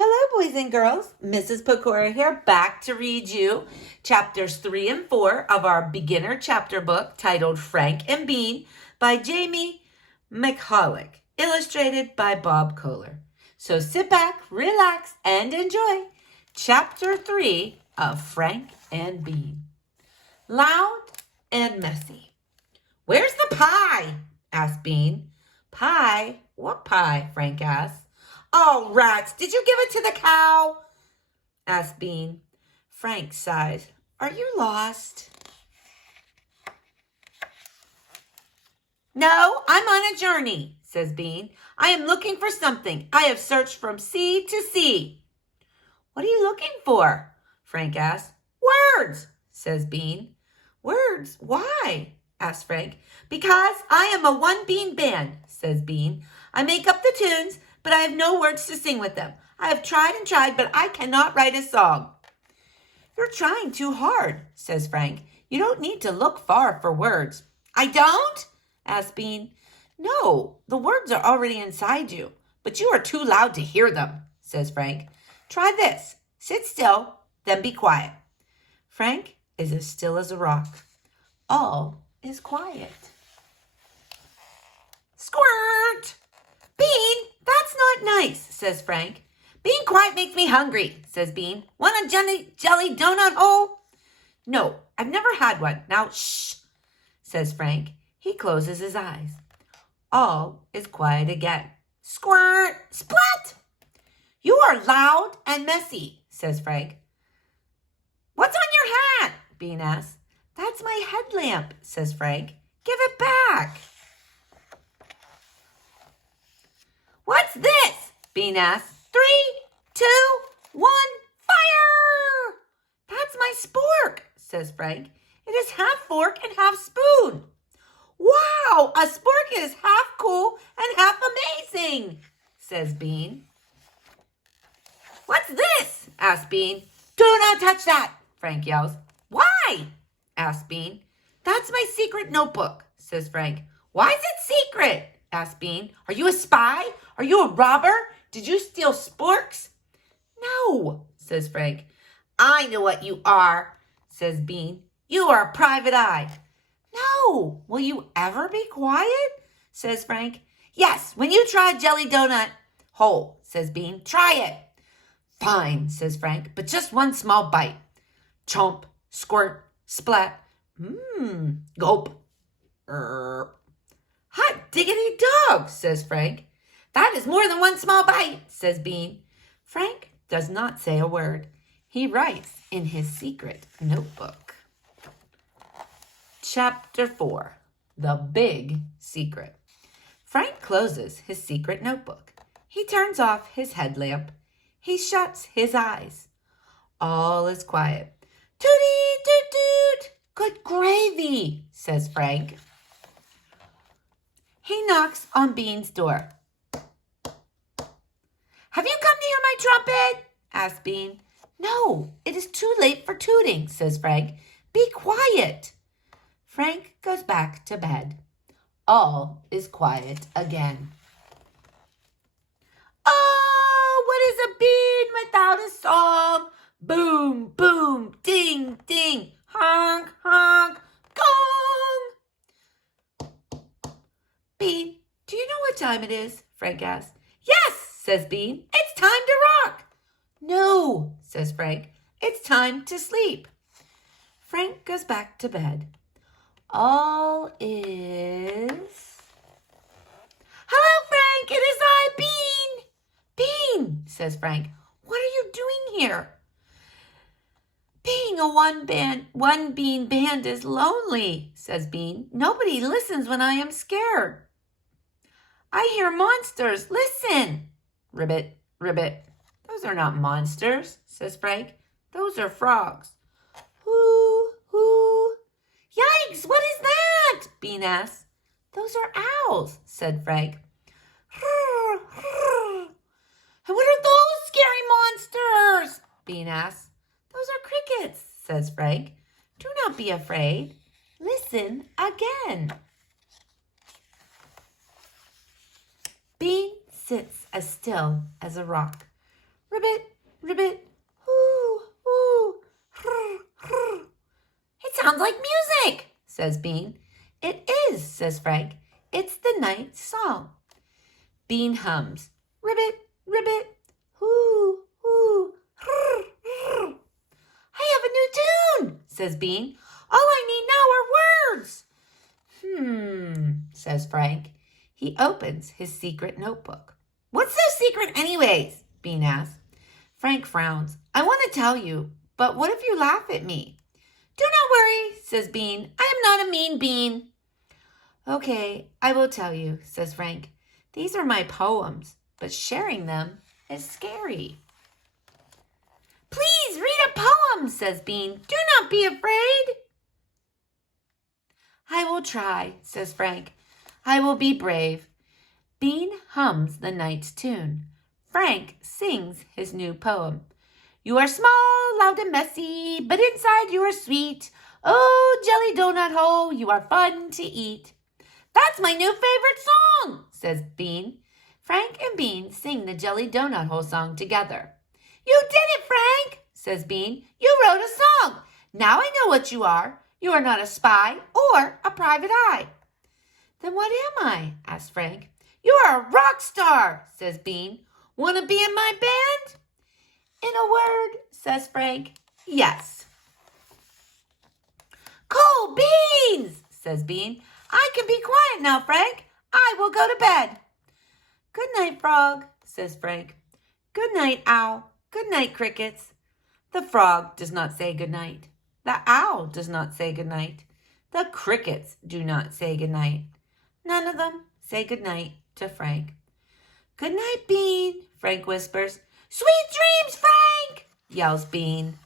Hello, boys and girls. Mrs. Pecora here, back to read you chapters 3 and 4 of our beginner chapter book titled Frank and Bean by Jamie McHollick, illustrated by Bob Kohler. So sit back, relax, and enjoy chapter 3 of Frank and Bean. Loud and messy. "Where's the pie?" asked Bean. "Pie? What pie?" Frank asked. "Oh, rats, did you give it to the cow?" asked Bean. Frank sighed. "Are you lost?" "No, I'm on a journey," says Bean. "I am looking for something. I have searched from sea to sea." "What are you looking for?" Frank asked. "Words," says Bean. "Words? Why?" asked Frank. "Because I am a one-bean band," says Bean. "I make up the tunes, but I have no words to sing with them. I have tried and tried, but I cannot write a song." "You're trying too hard," says Frank. "You don't need to look far for words." "I don't?" asked Bean. "No, the words are already inside you, but you are too loud to hear them," says Frank. "Try this. Sit still, then be quiet." Frank is as still as a rock. All is quiet. "Squirt! Bean, that's not nice," says Frank. "Being quiet makes me hungry," says Bean. "Want a jelly donut hole?" "No, I've never had one. Now, shh," says Frank. He closes his eyes. All is quiet again. Squirt! Splat! "You are loud and messy," says Frank. "What's on your hat?" Bean asks. "That's my headlamp," says Frank. "Give it back." "What's this?" Bean asks. 3, 2, 1, fire! "That's my spork," says Frank. "It is half fork and half spoon." "Wow, a spork is half cool and half amazing," says Bean. "What's this?" asks Bean. "Do not touch that," Frank yells. "Why?" asks Bean. "That's my secret notebook," says Frank. "Why is it secret?" asked Bean. "Are you a spy? Are you a robber? Did you steal sporks?" "No," says Frank. "I know what you are," says Bean. "You are a private eye." "No, will you ever be quiet?" says Frank. "Yes, when you try a jelly donut hole," says Bean. "Try it." "Fine," says Frank, "but just one small bite." Chomp, squirt, splat. Gulp. "Hot diggity dog," says Frank. "That is more than one small bite," says Bean. Frank does not say a word. He writes in his secret notebook. Chapter 4, The Big Secret. Frank closes his secret notebook. He turns off his headlamp. He shuts his eyes. All is quiet. "Tootie, toot, toot! Good gravy," says Frank. He knocks on Bean's door. "Have you come to hear my trumpet?" asks Bean. "No, it is too late for tooting," says Frank. "Be quiet." Frank goes back to bed. All is quiet again. "Oh, what is a bean without a song? Boom, boom, ding, ding, honk, honk, gong." "Bean, do you know what time it is?" Frank asks. "Yes," says Bean. "It's time to rock." "No," says Frank. "It's time to sleep." Frank goes back to bed. All is... "Hello, Frank, it is I, Bean." "Bean," says Frank, "what are you doing here?" "Being a one-bean band is lonely," says Bean. "Nobody listens when I am scared." "I hear monsters. Listen." Ribbit, ribbit. "Those are not monsters," says Frank. "Those are frogs." "Hoo, hoo." "Yikes, what is that?" Bean asked. "Those are owls," said Frank. "Hrr, hrr." "And what are those scary monsters?" Bean asked. "Those are crickets," says Frank. "Do not be afraid. Listen again." Bean sits as still as a rock. ribbit, ribbit, hoo, hoo, hrr, hrr. It sounds like music, says Bean. It is, says Frank. It's the night song. Bean hums, ribbit, ribbit, hoo, hoo, hrr, hrr. I have a new tune, says Bean. All I need now are words. Says Frank. He opens his secret notebook. What's so secret anyways? Bean asks. Frank frowns. I want to tell you, but what if you laugh at me? Do not worry, says Bean. I am not a mean bean. Okay, I will tell you, says Frank. These are my poems, but sharing them is scary. Please read a poem, says Bean. Do not be afraid. I will try, says Frank. I will be brave. Bean hums the night's tune. Frank sings his new poem. You are small, loud, and messy, but inside you are sweet. Oh, jelly donut hole, you are fun to eat. That's my new favorite song, says Bean. Frank and Bean sing the Jelly Donut Hole song together. You did it, Frank, says Bean. You wrote a song. Now I know what you are. You are not a spy or a private eye. Then what am I? asks Frank. You are a rock star, says Bean. Want to be in my band? In a word, says Frank, yes. Cool beans, says Bean. I can be quiet now, Frank. I will go to bed. Good night, Frog, says Frank. Good night, Owl. Good night, Crickets. The frog does not say good night. The owl does not say good night. The crickets do not say good night. None of them say good night to Frank. Good night, Bean, Frank whispers. Sweet dreams, Frank, yells Bean.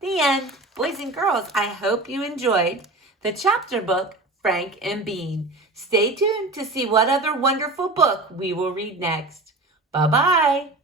The end. Boys and girls, I hope you enjoyed the chapter book, Frank and Bean. Stay tuned to see what other wonderful book we will read next. Bye-bye.